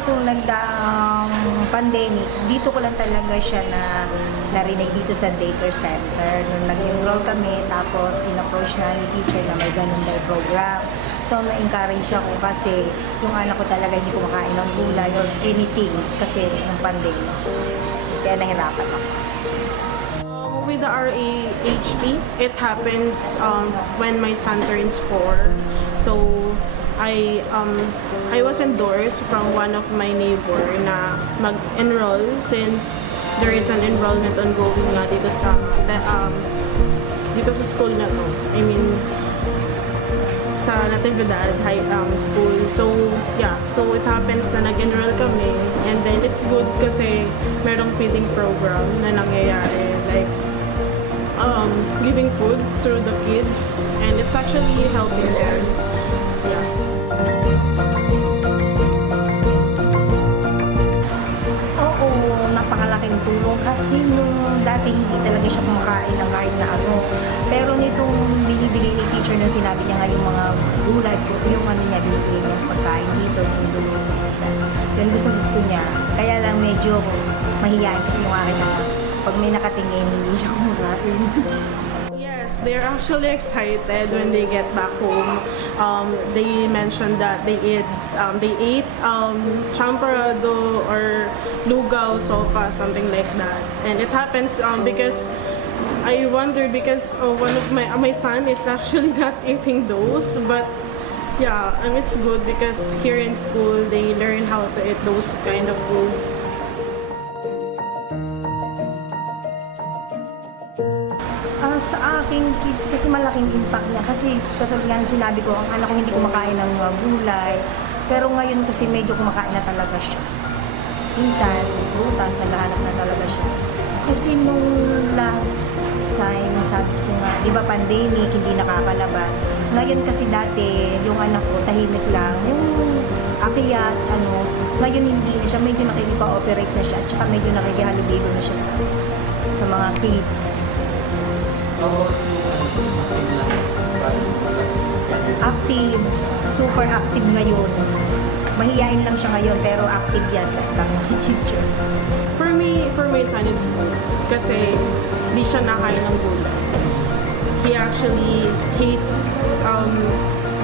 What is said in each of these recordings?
nitong pandemic, dito ko lang talaga siya narinig dito sa daycare center. Nung nag-enroll kami, tapos in-approach na ni teacher na may ganun na program. So, na-encourage ako kasi yung anak ko talaga hindi kumakain ng gulay or anything kasi ng pandemic. Kaya nahirapan ako. With the RAHP, it happens when my son turns 4. So, I was endorsed from one of my neighbor na mag-enroll since there is an enrollment ongoing nga dito sa school na to. I mean, sa Natividad High School. So, yeah. So, it happens na nag-enroll kami. And then, it's good kasi merong feeding program na nangyayari. Like, giving food through the kids. And it's actually helping them. Yeah. Oo, napakalaking tulong kasi nung dati hindi talaga siya kumakain ng kahit na ano. Pero nitong binibigay ni teacher nung sinabi niya nga yung mga gulay, yung ano niya, binibigay niya pagkain dito, yung dulong minsan. Yun gusto niya. Kaya lang medyo mahihain kasi yung akin na pag may nakatingin, hindi siya kumakain. Yes, they're actually excited when they get back home. They mentioned that they ate champorado or lugaw, sopa, something like that. And it happens because I wonder because one of my son is actually not eating those, but yeah, it's good because here in school they learn how to eat those kind of foods. Sa aking kids kasi malaking impact niya kasi katulad nga sinabi ko, ang anak ko hindi kumakain ng gulay, pero ngayon kasi medyo kumakain na talaga siya. Minsan, prutas, naghahanap na talaga siya. Kasi nung last time, sabi ko nga, di ba pandemic, hindi nakakalabas. Ngayon kasi dati, yung anak ko, tahimik lang, yung akyat, ngayon hindi na siya, medyo nakikipag-operate na siya, at saka medyo nakikihalubilo na siya sa mga kids. Active, super active ngayon. Mahihain lang siya ngayon, pero active yan, lang mga teacher. For my son, it's good. Kasi di siya nakain ng gulay. He actually hates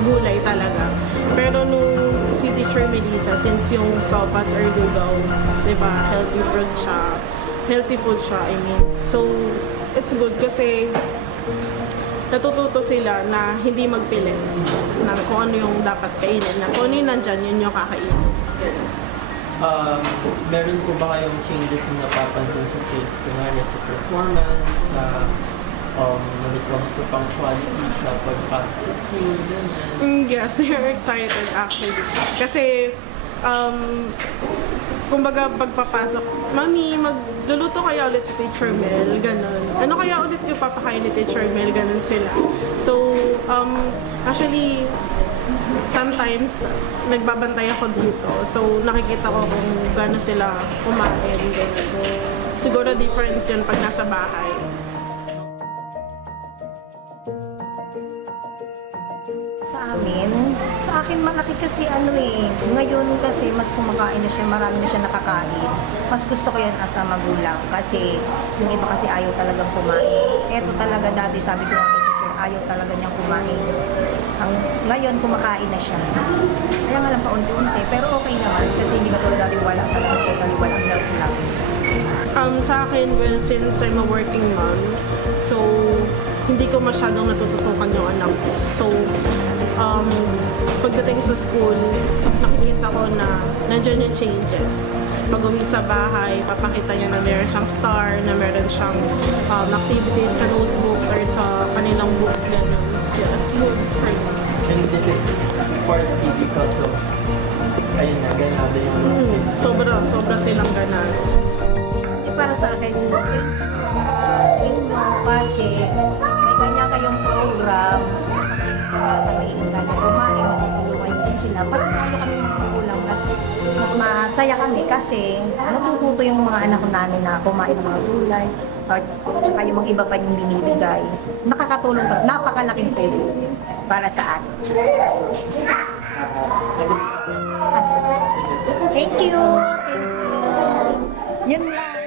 gulay talaga. Pero nung si Teacher Melissa, since yung sopas or lugaw, diba, healthy food siya, I mean. So, it's good kasi natututo sila na hindi magpilit ng kung ano yung dapat kainin, na kung ano yung nandyan, yun yung kakainin. Meron po ba kayong changes na napapansin sa kids? Kunwari sa performance, when it comes to punctuality, sa pagpasok sa school, ganyan? Yes, they are excited actually. Kasi, kumbaga pagpapasok, Mami, magluluto kaya ulit si Teacher Mel, ganun. Ano kaya ulit yung papakain ni Teacher Mel, ganun sila. So, actually, sometimes, nagbabantay ako dito. So, nakikita ko kung gano'n sila kumain, ganun. Siguro difference yun pag nasa bahay. Sa akin malaki kasi ngayon kasi mas kumakain na siya, marami na siya nakakain. Mas gusto ko yan asa magulang kasi yung iba kasi ayaw talagang kumain. Eto talaga dati sabi ko ayaw talaga niyang kumain. Ngayon kumakain na siya. Kaya nga lang paunti-unti, pero okay naman kasi hindi katulad dati wala talaga totally walang help lang. Sa akin, well, since I'm a working mom, so hindi ko masyadong natututukan yung anak ko. So, pagdating sa school, nakikita ko na nandyan yung changes. Pag uwi sa bahay, papakita niya na meron siyang star, na meron siyang activities sa notebooks or sa kanilang books, gano'n. Yeah, it's good for me. And this is partly because of, ayun na, ganado yung Sobra silang ganado. Para sa akin, sa inyo kasi may ganyan kayong program kami ganyan kumain, matutulungan nyo din sila. Parang lalo kami mga magulang, mas masaya kami kasi natututo yung mga anak namin na kumain ng mga gulay at saka yung mga iba pa yung binibigay. Nakakatulong to. Napakalaking tulong para sa atin. Thank you. Thank you. Yun lang.